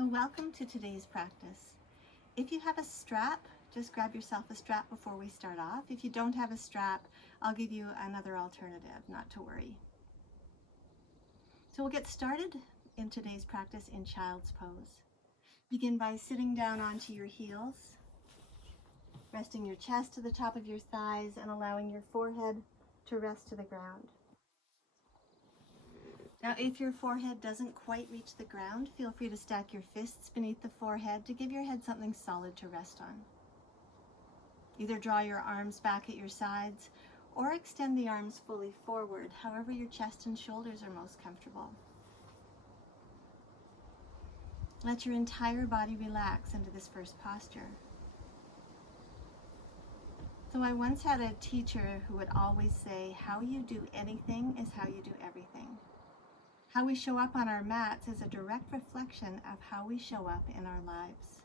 So welcome to today's practice. If you have a strap, just grab yourself a strap before we start off. If you don't have a strap, I'll give you another alternative, not to worry. So we'll get started in today's practice in child's pose. Begin by sitting down onto your heels, resting your chest to the top of your thighs and allowing your forehead to rest to the ground. Now, if your forehead doesn't quite reach the ground, feel free to stack your fists beneath the forehead to give your head something solid to rest on. Either draw your arms back at your sides or extend the arms fully forward, however your chest and shoulders are most comfortable. Let your entire body relax into this first posture. So I once had a teacher who would always say, how you do anything is how you do everything. How we show up on our mats is a direct reflection of how we show up in our lives.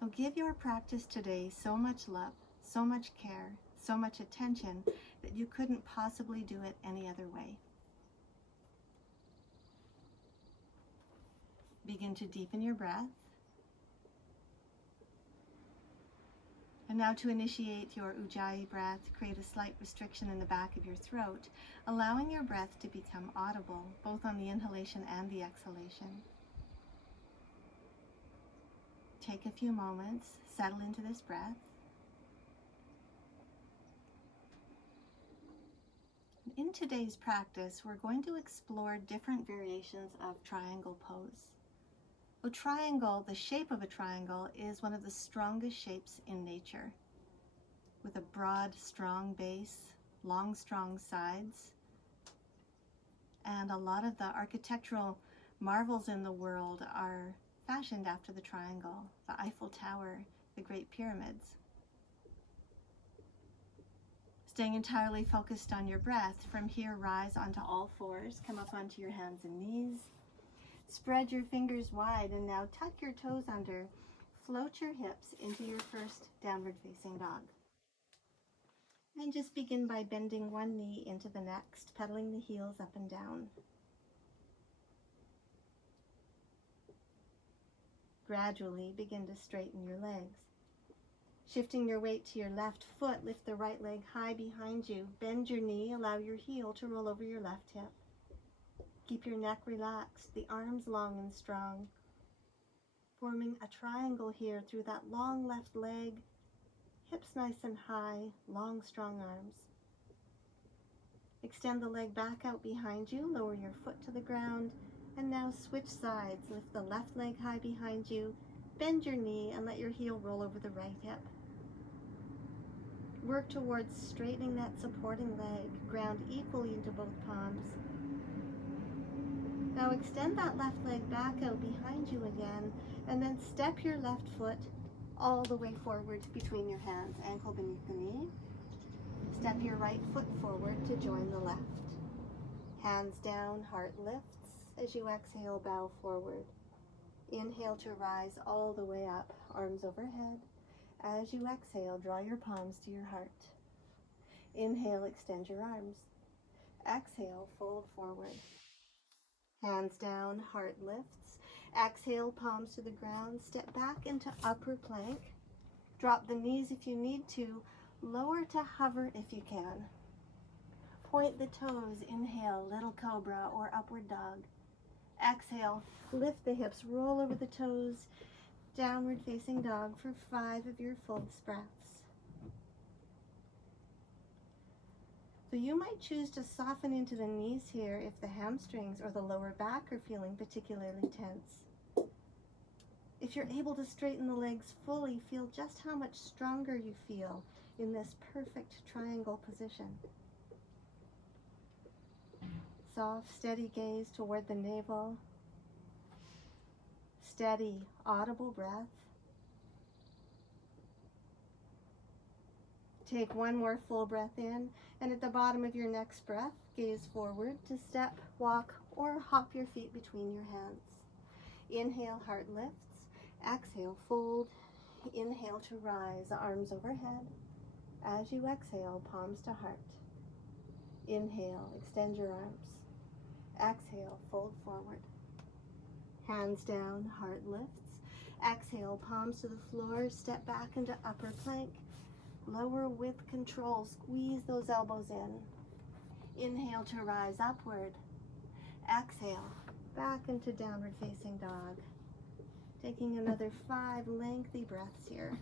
So give your practice today so much love, so much care, so much attention that you couldn't possibly do it any other way. Begin to deepen your breath. And now to initiate your Ujjayi breath, create a slight restriction in the back of your throat, allowing your breath to become audible, both on the inhalation and the exhalation. Take a few moments, settle into this breath. In today's practice, we're going to explore different variations of triangle pose. A triangle, the shape of a triangle, is one of the strongest shapes in nature, with a broad, strong base, long, strong sides, and a lot of the architectural marvels in the world are fashioned after the triangle, the Eiffel Tower, the Great Pyramids. Staying entirely focused on your breath, from here rise onto all fours, come up onto your hands and knees. Spread your fingers wide and now tuck your toes under. Float your hips into your first downward facing dog. And just begin by bending one knee into the next, pedaling the heels up and down. Gradually begin to straighten your legs. Shifting your weight to your left foot, lift the right leg high behind you. Bend your knee, allow your heel to roll over your left hip. Keep your neck relaxed, the arms long and strong, forming a triangle here through that long left leg, hips nice and high, long strong arms. Extend the leg back out behind you, lower your foot to the ground, and now switch sides. Lift the left leg high behind you, bend your knee and let your heel roll over the right hip. Work towards straightening that supporting leg, ground equally into both palms. Now extend that left leg back out behind you again, and then step your left foot all the way forward between your hands, ankle beneath the knee. Step your right foot forward to join the left. Hands down, heart lifts. As you exhale, bow forward. Inhale to rise all the way up, arms overhead. As you exhale, draw your palms to your heart. Inhale, extend your arms. Exhale, fold forward. Hands down, heart lifts. Exhale, palms to the ground. Step back into upper plank. Drop the knees if you need to. Lower to hover if you can. Point the toes. Inhale, little cobra or upward dog. Exhale, lift the hips, roll over the toes. Downward facing dog for 5 of your full breaths. So you might choose to soften into the knees here if the hamstrings or the lower back are feeling particularly tense. If you're able to straighten the legs fully, feel just how much stronger you feel in this perfect triangle position. Soft, steady gaze toward the navel. Steady, audible breath. Take one more full breath in, and at the bottom of your next breath, gaze forward to step, walk, or hop your feet between your hands. Inhale, heart lifts. Exhale, fold. Inhale to rise, arms overhead. As you exhale, palms to heart. Inhale, extend your arms. Exhale, fold forward. Hands down, heart lifts. Exhale, palms to the floor, step back into upper plank. Lower with control, squeeze those elbows in. Inhale to rise upward. Exhale, back into downward facing dog. Taking another 5 lengthy breaths here.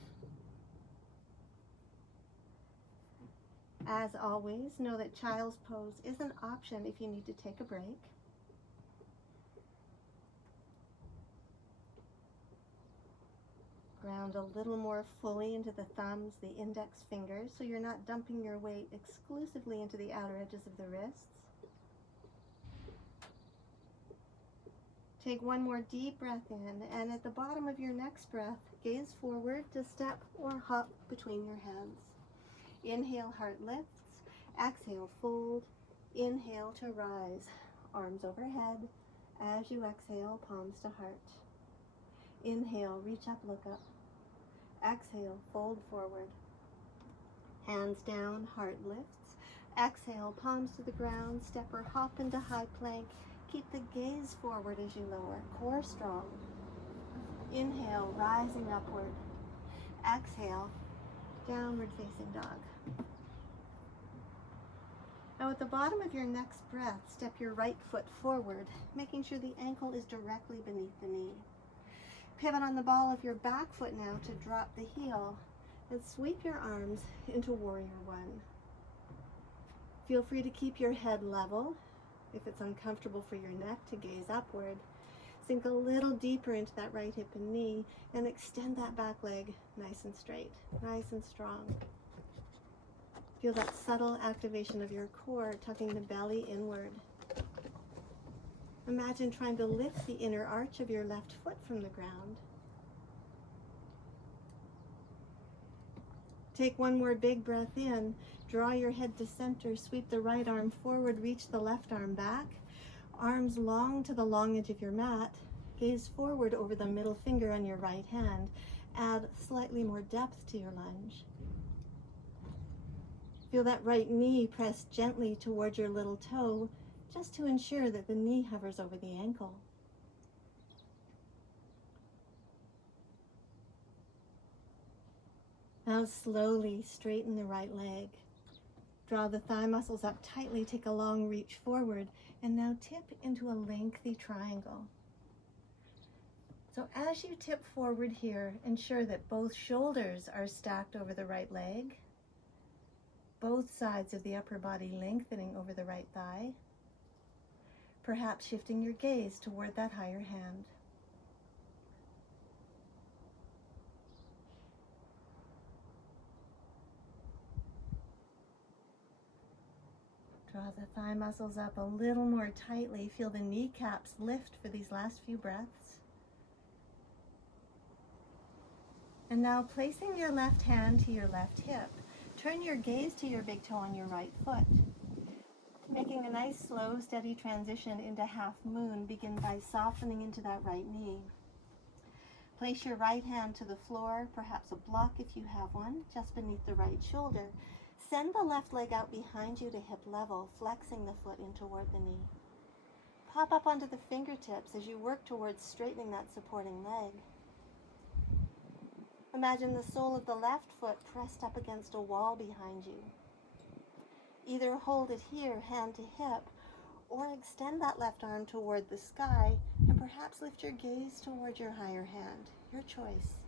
As always, know that child's pose is an option if you need to take a break. Ground a little more fully into the thumbs, the index fingers, so you're not dumping your weight exclusively into the outer edges of the wrists. Take one more deep breath in, and at the bottom of your next breath, gaze forward to step or hop between your hands. Inhale, heart lifts. Exhale, fold. Inhale to rise. Arms overhead. As you exhale, palms to heart. Inhale, reach up, look up. Exhale, fold forward. Hands down, heart lifts. Exhale, palms to the ground, step or hop into high plank. Keep the gaze forward as you lower, core strong. Inhale, rising upward. Exhale, downward facing dog. Now at the bottom of your next breath, step your right foot forward, making sure the ankle is directly beneath the knee. Pivot on the ball of your back foot now to drop the heel and sweep your arms into warrior one. Feel free to keep your head level. If it's uncomfortable for your neck, to gaze upward. Sink a little deeper into that right hip and knee and extend that back leg nice and straight, nice and strong. Feel that subtle activation of your core, tucking the belly inward. Imagine trying to lift the inner arch of your left foot from the ground. Take one more big breath in. Draw your head to center, sweep the right arm forward, reach the left arm back. Arms long to the long edge of your mat. Gaze forward over the middle finger on your right hand. Add slightly more depth to your lunge. Feel that right knee press gently toward your little toe, just to ensure that the knee hovers over the ankle. Now slowly straighten the right leg. Draw the thigh muscles up tightly, take a long reach forward, and now tip into a lengthy triangle. So as you tip forward here, ensure that both shoulders are stacked over the right leg, both sides of the upper body lengthening over the right thigh, perhaps shifting your gaze toward that higher hand. Draw the thigh muscles up a little more tightly. Feel the kneecaps lift for these last few breaths. And now placing your left hand to your left hip, turn your gaze to your big toe on your right foot. Making a nice slow, steady transition into half moon, begin by softening into that right knee. Place your right hand to the floor, perhaps a block if you have one, just beneath the right shoulder. Send the left leg out behind you to hip level, flexing the foot in toward the knee. Pop up onto the fingertips as you work towards straightening that supporting leg. Imagine the sole of the left foot pressed up against a wall behind you. Either hold it here, hand to hip, or extend that left arm toward the sky and perhaps lift your gaze toward your higher hand. Your choice.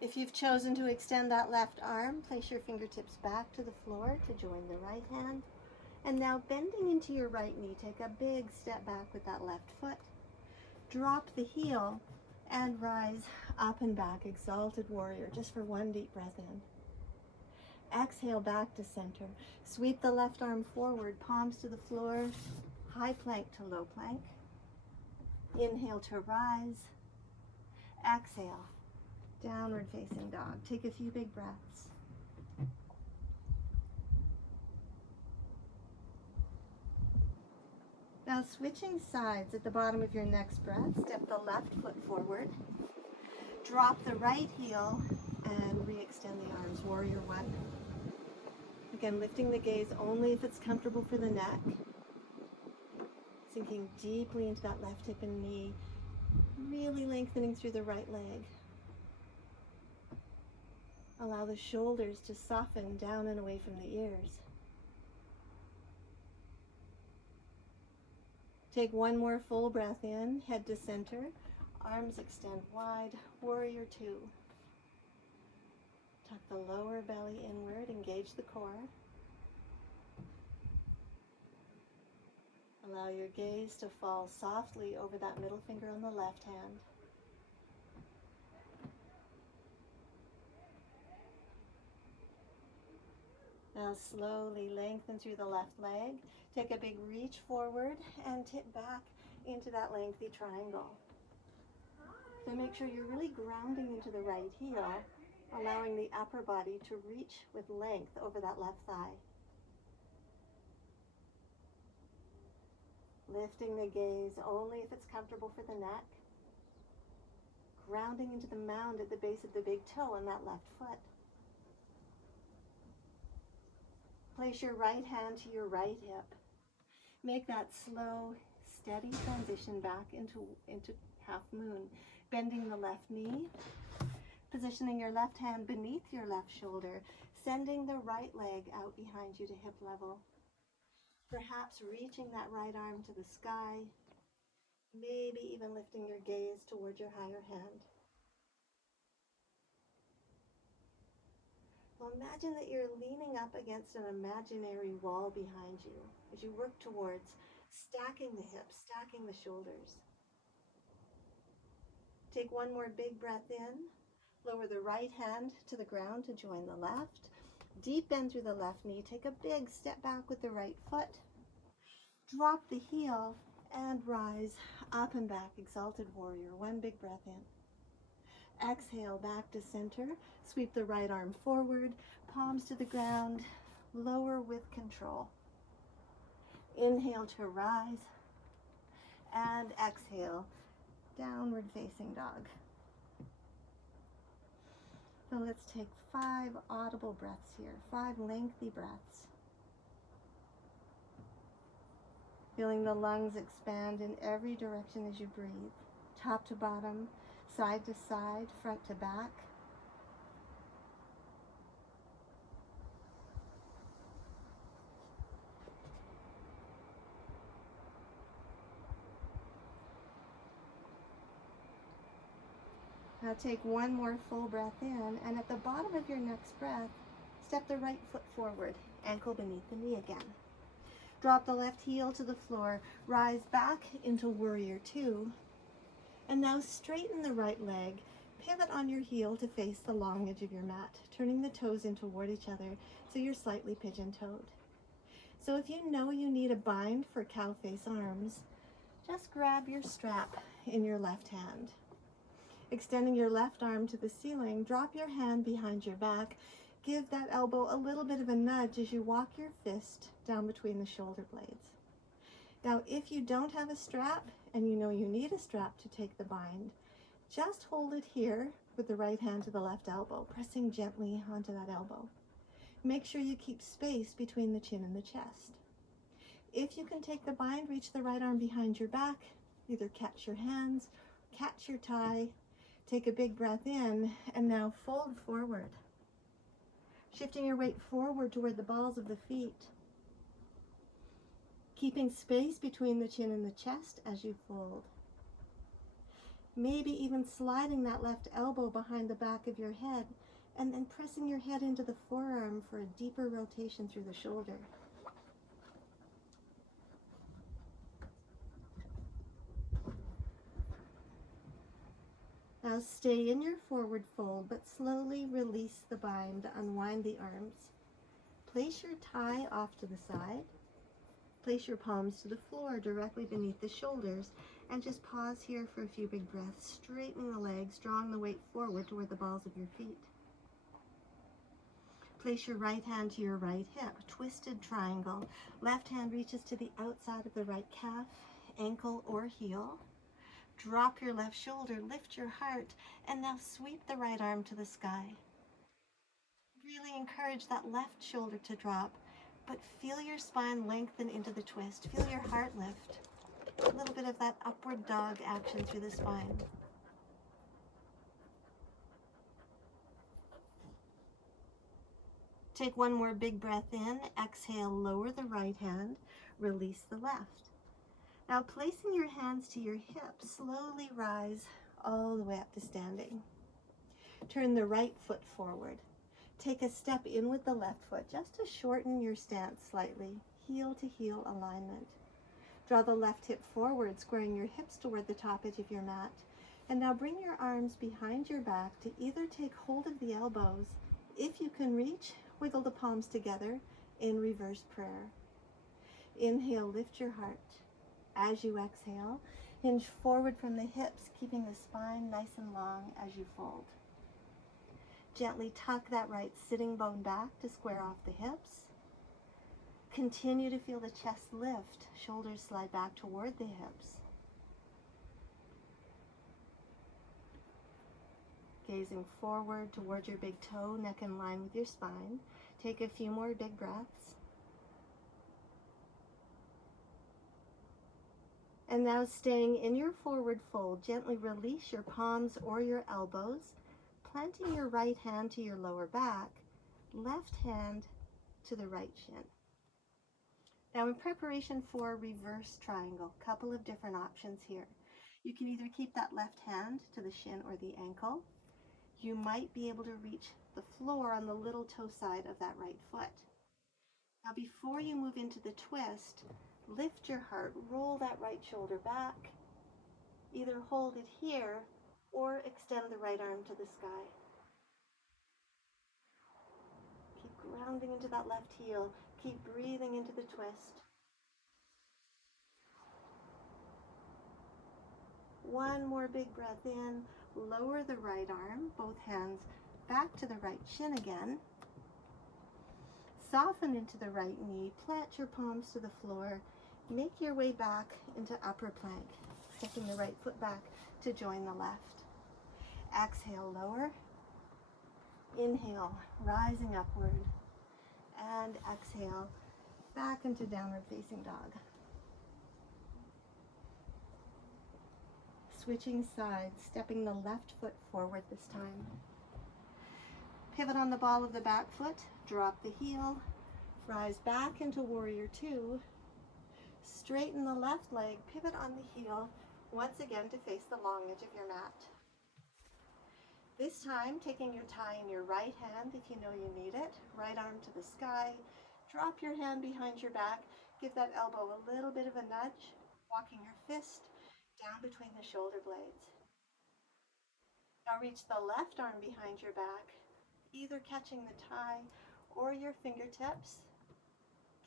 If you've chosen to extend that left arm, place your fingertips back to the floor to join the right hand. And now bending into your right knee, take a big step back with that left foot. Drop the heel and rise up and back, exalted warrior, just for one deep breath in. Exhale back to center. Sweep the left arm forward, palms to the floor, high plank to low plank. Inhale to rise. Exhale, downward facing dog. Take a few big breaths. Now switching sides at the bottom of your next breath, step the left foot forward, drop the right heel, and re-extend the arms, warrior one. Again, lifting the gaze only if it's comfortable for the neck. Sinking deeply into that left hip and knee, really lengthening through the right leg. Allow the shoulders to soften down and away from the ears. Take one more full breath in, head to center, arms extend wide, warrior two. Tuck the lower belly inward, engage the core. Allow your gaze to fall softly over that middle finger on the left hand. Now slowly lengthen through the left leg. Take a big reach forward and tip back into that lengthy triangle. So make sure you're really grounding into the right heel, allowing the upper body to reach with length over that left thigh. Lifting the gaze only if it's comfortable for the neck. Grounding into the mound at the base of the big toe on that left foot. Place your right hand to your right hip. Make that slow, steady transition back into half moon. Bending the left knee, positioning your left hand beneath your left shoulder, sending the right leg out behind you to hip level. Perhaps reaching that right arm to the sky, maybe even lifting your gaze towards your higher hand. Well, imagine that you're leaning up against an imaginary wall behind you as you work towards stacking the hips, stacking the shoulders. Take one more big breath in. Lower the right hand to the ground to join the left. Deep bend through the left knee. Take a big step back with the right foot. Drop the heel and rise up and back, exalted warrior. One big breath in. Exhale back to center. Sweep the right arm forward, palms to the ground. Lower with control. Inhale to rise. And exhale, downward facing dog. So let's take 5 audible breaths here, 5 lengthy breaths. Feeling the lungs expand in every direction as you breathe, top to bottom, side to side, front to back. Now take one more full breath in, and at the bottom of your next breath, step the right foot forward, ankle beneath the knee again. Drop the left heel to the floor, rise back into warrior two, and now straighten the right leg, pivot on your heel to face the long edge of your mat, turning the toes in toward each other so you're slightly pigeon-toed. So if you know you need a bind for cow face arms, just grab your strap in your left hand. Extending your left arm to the ceiling, drop your hand behind your back. Give that elbow a little bit of a nudge as you walk your fist down between the shoulder blades. Now, if you don't have a strap and you know you need a strap to take the bind, just hold it here with the right hand to the left elbow, pressing gently onto that elbow. Make sure you keep space between the chin and the chest. If you can take the bind, reach the right arm behind your back, either catch your hands, catch your tie. Take a big breath in, and now fold forward. Shifting your weight forward toward the balls of the feet. Keeping space between the chin and the chest as you fold. Maybe even sliding that left elbow behind the back of your head, and then pressing your head into the forearm for a deeper rotation through the shoulder. Now stay in your forward fold, but slowly release the bind, unwind the arms. Place your tie off to the side. Place your palms to the floor directly beneath the shoulders, and just pause here for a few big breaths, straightening the legs, drawing the weight forward toward the balls of your feet. Place your right hand to your right hip, twisted triangle. Left hand reaches to the outside of the right calf, ankle, or heel. Drop your left shoulder, lift your heart, and now sweep the right arm to the sky. Really encourage that left shoulder to drop, but feel your spine lengthen into the twist. Feel your heart lift. A little bit of that upward dog action through the spine. Take one more big breath in. Exhale, lower the right hand, release the left. Now placing your hands to your hips, slowly rise all the way up to standing. Turn the right foot forward. Take a step in with the left foot just to shorten your stance slightly. Heel to heel alignment. Draw the left hip forward, squaring your hips toward the top edge of your mat. And now bring your arms behind your back to either take hold of the elbows. If you can reach, wiggle the palms together in reverse prayer. Inhale, lift your heart. As you exhale, hinge forward from the hips, keeping the spine nice and long as you fold. Gently tuck that right sitting bone back to square off the hips. Continue to feel the chest lift, shoulders slide back toward the hips. Gazing forward toward your big toe, neck in line with your spine. Take a few more big breaths. And now staying in your forward fold, gently release your palms or your elbows, planting your right hand to your lower back, left hand to the right shin. Now in preparation for reverse triangle, couple of different options here. You can either keep that left hand to the shin or the ankle. You might be able to reach the floor on the little toe side of that right foot. Now before you move into the twist, lift your heart, roll that right shoulder back. Either hold it here or extend the right arm to the sky. Keep grounding into that left heel. Keep breathing into the twist. One more big breath in. Lower the right arm, both hands back to the right shin again. Soften into the right knee. Plant your palms to the floor. Make your way back into upper plank, stepping the right foot back to join the left. Exhale, lower. Inhale, rising upward. And exhale, back into downward facing dog. Switching sides, stepping the left foot forward this time. Pivot on the ball of the back foot, drop the heel, rise back into warrior two. Straighten the left leg, pivot on the heel, once again to face the long edge of your mat. This time, taking your tie in your right hand if you know you need it, right arm to the sky, drop your hand behind your back, give that elbow a little bit of a nudge, walking your fist down between the shoulder blades. Now reach the left arm behind your back, either catching the tie or your fingertips.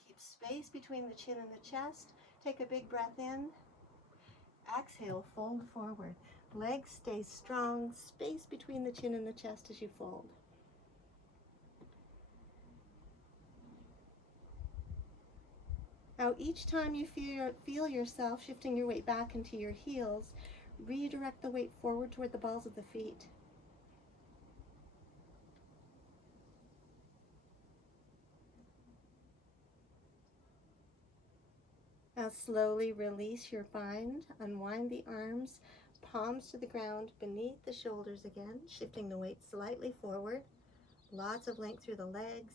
Keep space between the chin and the chest. Take a big breath in. Exhale, fold forward. Legs stay strong, space between the chin and the chest as you fold. Now each time you feel yourself shifting your weight back into your heels, redirect the weight forward toward the balls of the feet. Now slowly release your bind, unwind the arms, palms to the ground beneath the shoulders again, shifting the weight slightly forward. Lots of length through the legs.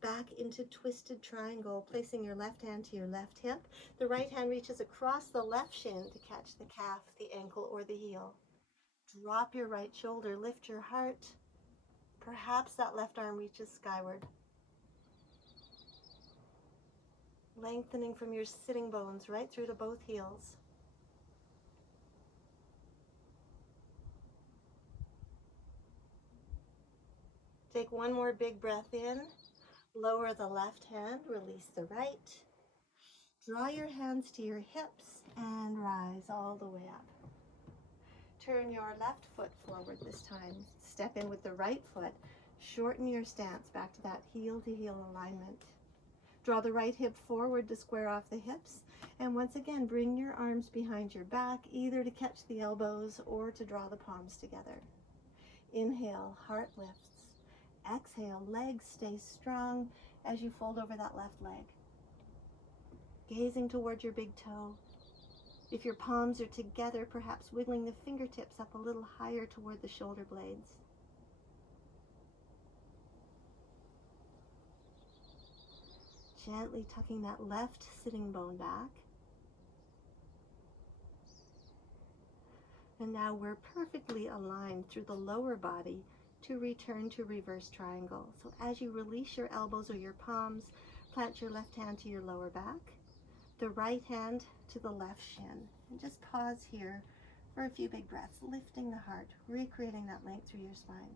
Back into twisted triangle, placing your left hand to your left hip. The right hand reaches across the left shin to catch the calf, the ankle, or the heel. Drop your right shoulder, lift your heart. Perhaps that left arm reaches skyward. Lengthening from your sitting bones right through to both heels. Take one more big breath in. Lower the left hand, release the right. Draw your hands to your hips and rise all the way up. Turn your left foot forward this time. Step in with the right foot. Shorten your stance back to that heel to heel alignment. Draw the right hip forward to square off the hips. And once again, bring your arms behind your back, either to catch the elbows or to draw the palms together. Inhale, heart lifts. Exhale, legs stay strong as you fold over that left leg. Gazing towards your big toe. If your palms are together, perhaps wiggling the fingertips up a little higher toward the shoulder blades. Gently tucking that left sitting bone back. And now we're perfectly aligned through the lower body to return to reverse triangle. So as you release your elbows or your palms, plant your left hand to your lower back, the right hand to the left shin. And just pause here for a few big breaths, lifting the heart, recreating that length through your spine.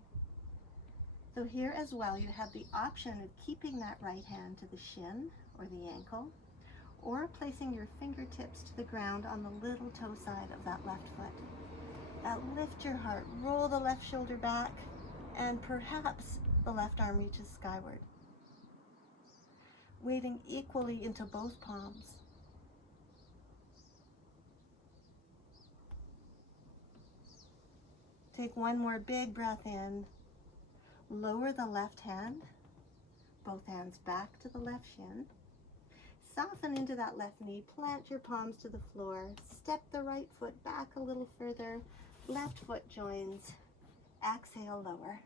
So here as well, you have the option of keeping that right hand to the shin or the ankle, or placing your fingertips to the ground on the little toe side of that left foot. Now lift your heart, roll the left shoulder back, and perhaps the left arm reaches skyward. Weighting equally into both palms. Take one more big breath in. Lower the left hand, both hands back to the left shin. Soften into that left knee, plant your palms to the floor, step the right foot back a little further, left foot joins, exhale, lower.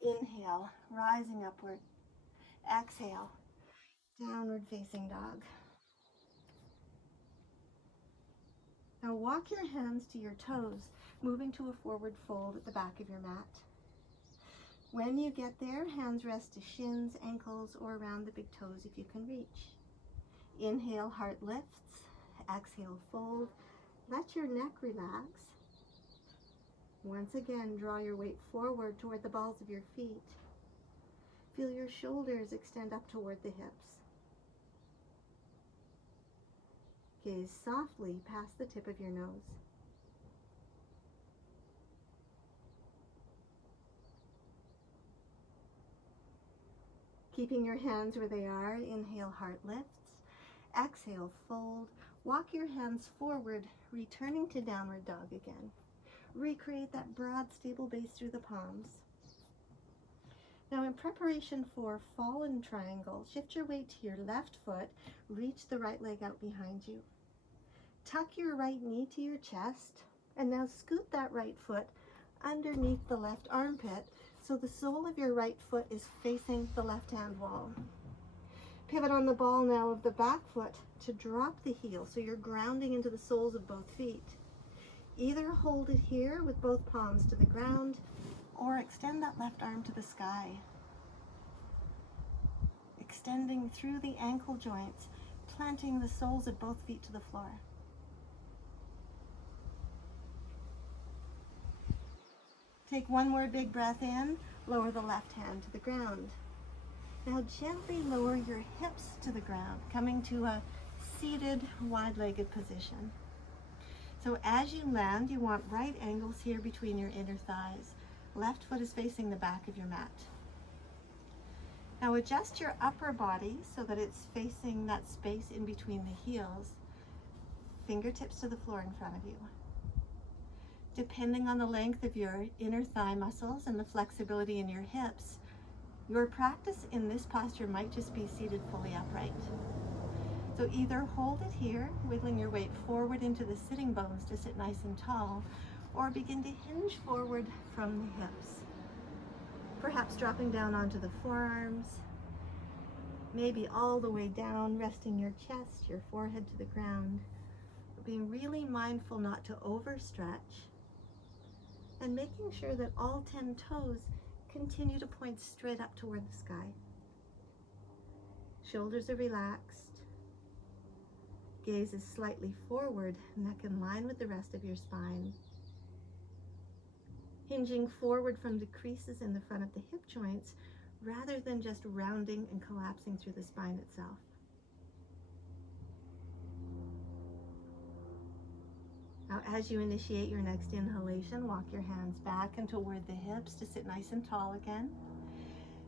Inhale, rising upward. Exhale, downward facing dog. Now walk your hands to your toes, moving to a forward fold at the back of your mat. When you get there, hands rest to shins, ankles, or around the big toes if you can reach. Inhale, heart lifts. Exhale, fold. Let your neck relax. Once again, draw your weight forward toward the balls of your feet. Feel your shoulders extend up toward the hips. Gaze softly past the tip of your nose. Keeping your hands where they are, inhale, heart lifts. Exhale, fold. Walk your hands forward, returning to downward dog again. Recreate that broad, stable base through the palms. Now in preparation for fallen triangle, shift your weight to your left foot, reach the right leg out behind you. Tuck your right knee to your chest, and now scoot that right foot underneath the left armpit so the sole of your right foot is facing the left-hand wall. Pivot on the ball now of the back foot to drop the heel so you're grounding into the soles of both feet. Either hold it here with both palms to the ground or extend that left arm to the sky. Extending through the ankle joints, planting the soles of both feet to the floor. Take one more big breath in, lower the left hand to the ground. Now gently lower your hips to the ground, coming to a seated, wide-legged position. So as you land, you want right angles here between your inner thighs. Left foot is facing the back of your mat. Now adjust your upper body so that it's facing that space in between the heels. Fingertips to the floor in front of you. Depending on the length of your inner thigh muscles and the flexibility in your hips, your practice in this posture might just be seated fully upright. So either hold it here, wiggling your weight forward into the sitting bones to sit nice and tall, or begin to hinge forward from the hips. Perhaps dropping down onto the forearms, maybe all the way down, resting your chest, your forehead to the ground, but being really mindful not to overstretch, and making sure that all 10 toes continue to point straight up toward the sky. Shoulders are relaxed. Gaze is slightly forward, neck in line with the rest of your spine. Hinging forward from the creases in the front of the hip joints, rather than just rounding and collapsing through the spine itself. Now, as you initiate your next inhalation, walk your hands back and toward the hips to sit nice and tall again.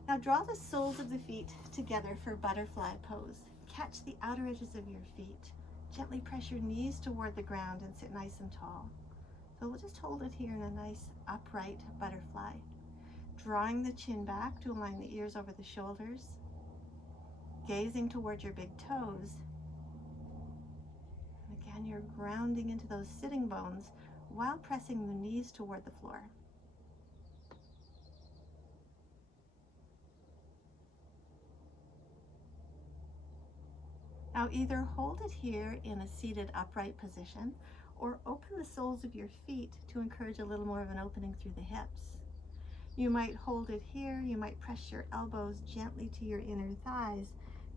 Now, draw the soles of the feet together for butterfly pose. Catch the outer edges of your feet. Gently press your knees toward the ground and sit nice and tall. So we'll just hold it here in a nice upright butterfly. drawing the chin back to align the ears over the shoulders, gazing toward your big toes. Again, you're grounding into those sitting bones while pressing the knees toward the floor. Now either hold it here in a seated upright position or open the soles of your feet to encourage a little more of an opening through the hips. You might hold it here, you might press your elbows gently to your inner thighs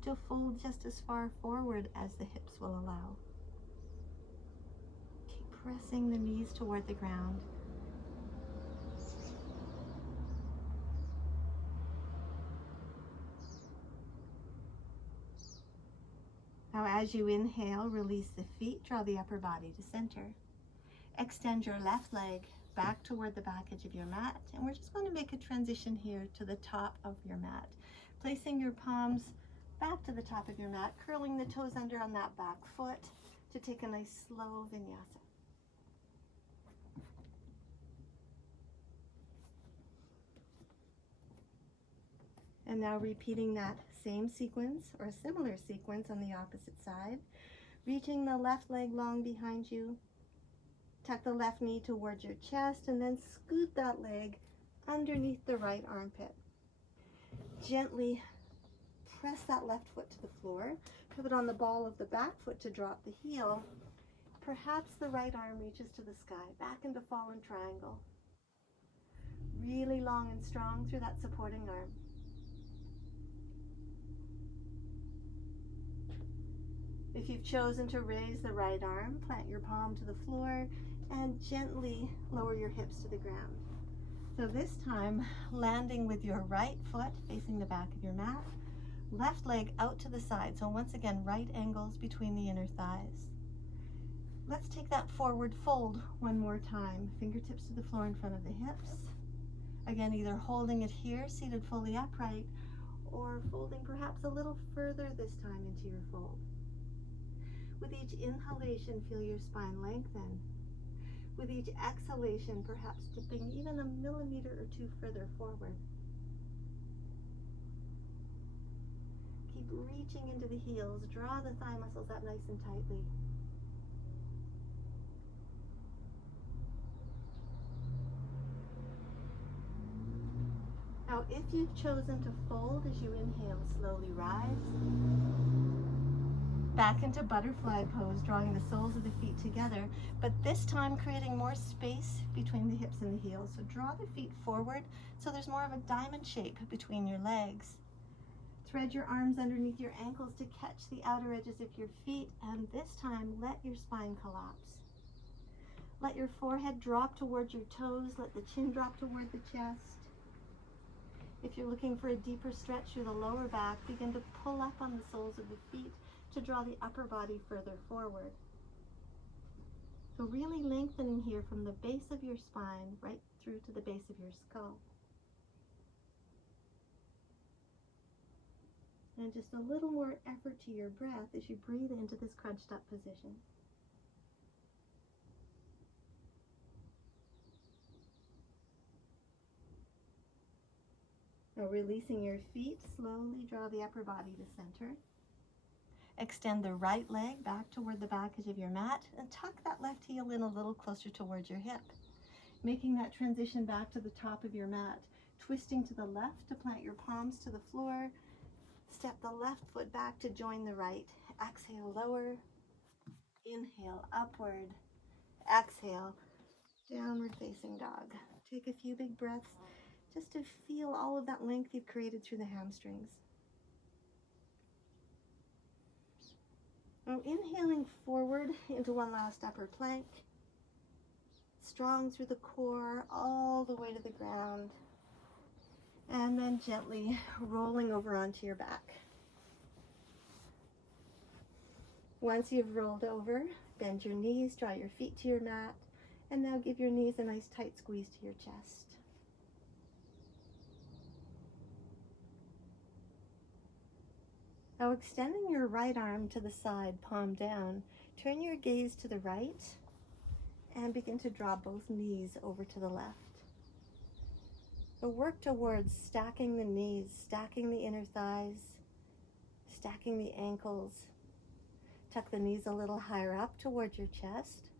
to fold just as far forward as the hips will allow. Keep pressing the knees toward the ground. Now as you inhale, release the feet, draw the upper body to center. Extend your left leg back toward the back edge of your mat, and we're just going to make a transition here to the top of your mat. Placing your palms back to the top of your mat, curling the toes under on that back foot to take a nice slow vinyasa. And now repeating that same sequence or a similar sequence on the opposite side, reaching the left leg long behind you. Tuck the left knee towards your chest and then scoot that leg underneath the right armpit. Gently press that left foot to the floor. Pivot on the ball of the back foot to drop the heel. Perhaps the right arm reaches to the sky, back into fallen triangle. Really long and strong through that supporting arm. If you've chosen to raise the right arm, plant your palm to the floor and gently lower your hips to the ground. So this time, landing with your right foot facing the back of your mat, left leg out to the side. So once again, right angles between the inner thighs. Let's take that forward fold one more time. Fingertips to the floor in front of the hips. Again, either holding it here, seated fully upright, or folding perhaps a little further this time into your fold. With each inhalation, feel your spine lengthen. With each exhalation, perhaps dipping even a millimeter or two further forward. Keep reaching into the heels. Draw the thigh muscles up nice and tightly. Now, if you've chosen to fold as you inhale, slowly rise. Back into butterfly pose, drawing the soles of the feet together, but this time creating more space between the hips and the heels. So draw the feet forward so there's more of a diamond shape between your legs. Thread your arms underneath your ankles to catch the outer edges of your feet, and this time let your spine collapse. Let your forehead drop towards your toes, let the chin drop toward the chest. If you're looking for a deeper stretch through the lower back, begin to pull up on the soles of the feet to draw the upper body further forward. So really lengthening here from the base of your spine right through to the base of your skull. And just a little more effort to your breath as you breathe into this crunched up position. Now releasing your feet, slowly draw the upper body to center. Extend the right leg back toward the back edge of your mat and tuck that left heel in a little closer towards your hip. Making that transition back to the top of your mat. Twisting to the left to plant your palms to the floor. Step the left foot back to join the right. Exhale, lower. Inhale, upward. Exhale, downward facing dog. Take a few big breaths just to feel all of that length you've created through the hamstrings. Now inhaling forward into one last upper plank. Strong through the core, all the way to the ground. And then gently rolling over onto your back. Once you've rolled over, bend your knees, draw your feet to your mat, and now give your knees a nice tight squeeze to your chest. Now extending your right arm to the side, palm down, turn your gaze to the right and begin to draw both knees over to the left. So work towards stacking the knees, stacking the inner thighs, stacking the ankles. Tuck the knees a little higher up towards your chest.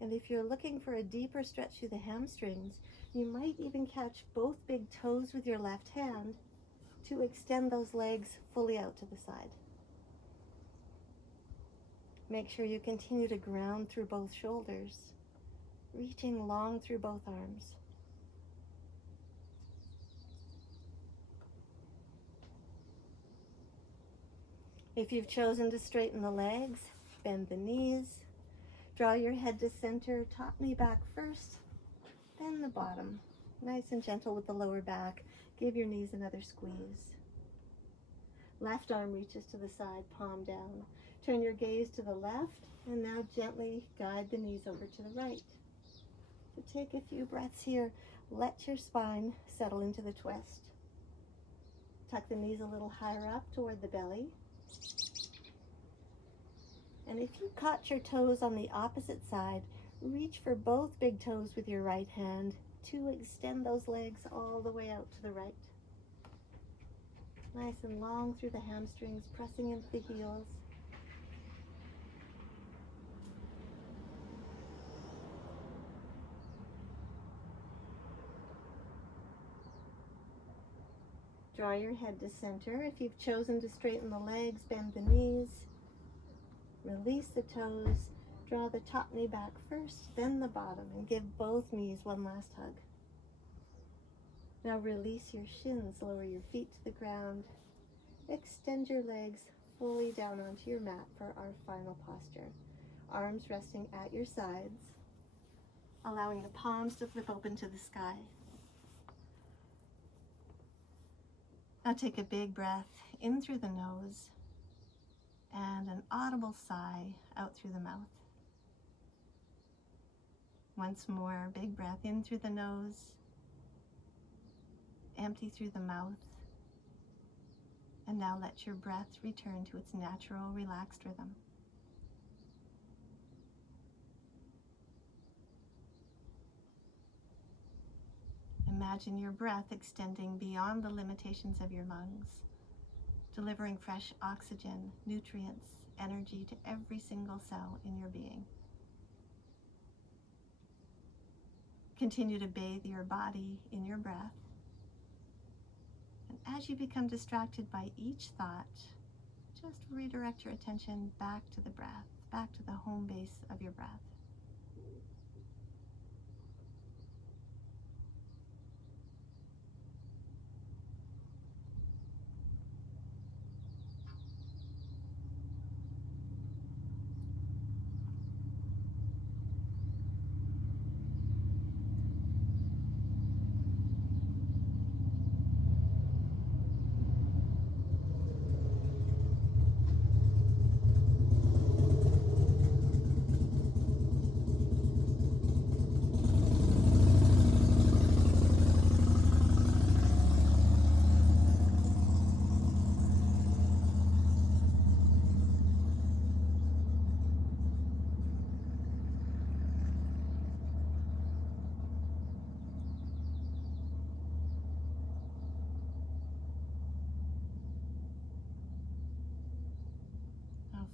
And if you're looking for a deeper stretch through the hamstrings, you might even catch both big toes with your left hand to extend those legs fully out to the side. Make sure you continue to ground through both shoulders, reaching long through both arms. If you've chosen to straighten the legs, bend the knees, draw your head to center, top knee back first, then the bottom. Nice and gentle with the lower back. Give your knees another squeeze. Left arm reaches to the side, palm down. Turn your gaze to the left, and now gently guide the knees over to the right. So take a few breaths here. Let your spine settle into the twist. Tuck the knees a little higher up toward the belly. And if you caught your toes on the opposite side, reach for both big toes with your right hand to extend those legs all the way out to the right. Nice and long through the hamstrings, pressing into the heels. Draw your head to center. If you've chosen to straighten the legs, bend the knees. Release the toes. Draw the top knee back first, then the bottom, and give both knees one last hug. Now release your shins, lower your feet to the ground. Extend your legs fully down onto your mat for our final posture. Arms resting at your sides, allowing the palms to flip open to the sky. Now take a big breath in through the nose and an audible sigh out through the mouth. Once more, big breath in through the nose, empty through the mouth, and now let your breath return to its natural, relaxed rhythm. Imagine your breath extending beyond the limitations of your lungs, delivering fresh oxygen, nutrients, energy to every single cell in your being. Continue to bathe your body in your breath. And as you become distracted by each thought, just redirect your attention back to the breath, back to the home base of your breath.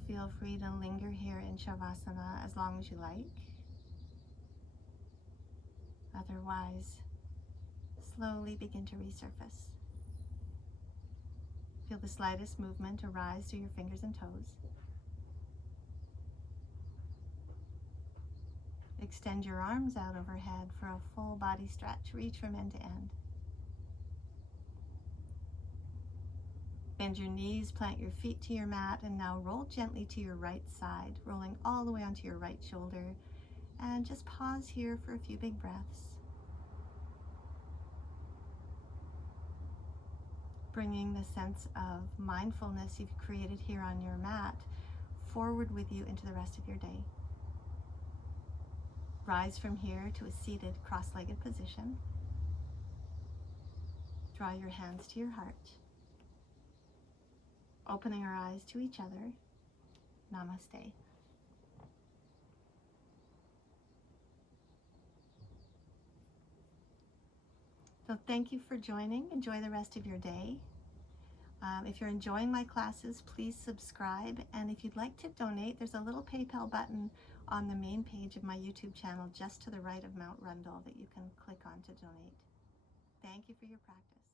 Feel free to linger here in Shavasana as long as you like. Otherwise, slowly begin to resurface. Feel the slightest movement arise through your fingers and toes. Extend your arms out overhead for a full body stretch. Reach from end to end. Bend your knees, plant your feet to your mat, and now roll gently to your right side, rolling all the way onto your right shoulder. And just pause here for a few big breaths. Bringing the sense of mindfulness you've created here on your mat forward with you into the rest of your day. Rise from here to a seated cross-legged position. Draw your hands to your heart. Opening our eyes to each other. Namaste. So thank you for joining. Enjoy the rest of your day. If you're enjoying my classes, please subscribe. And if you'd like to donate, there's a little PayPal button on the main page of my YouTube channel just to the right of Mount Rundle that you can click on to donate. Thank you for your practice.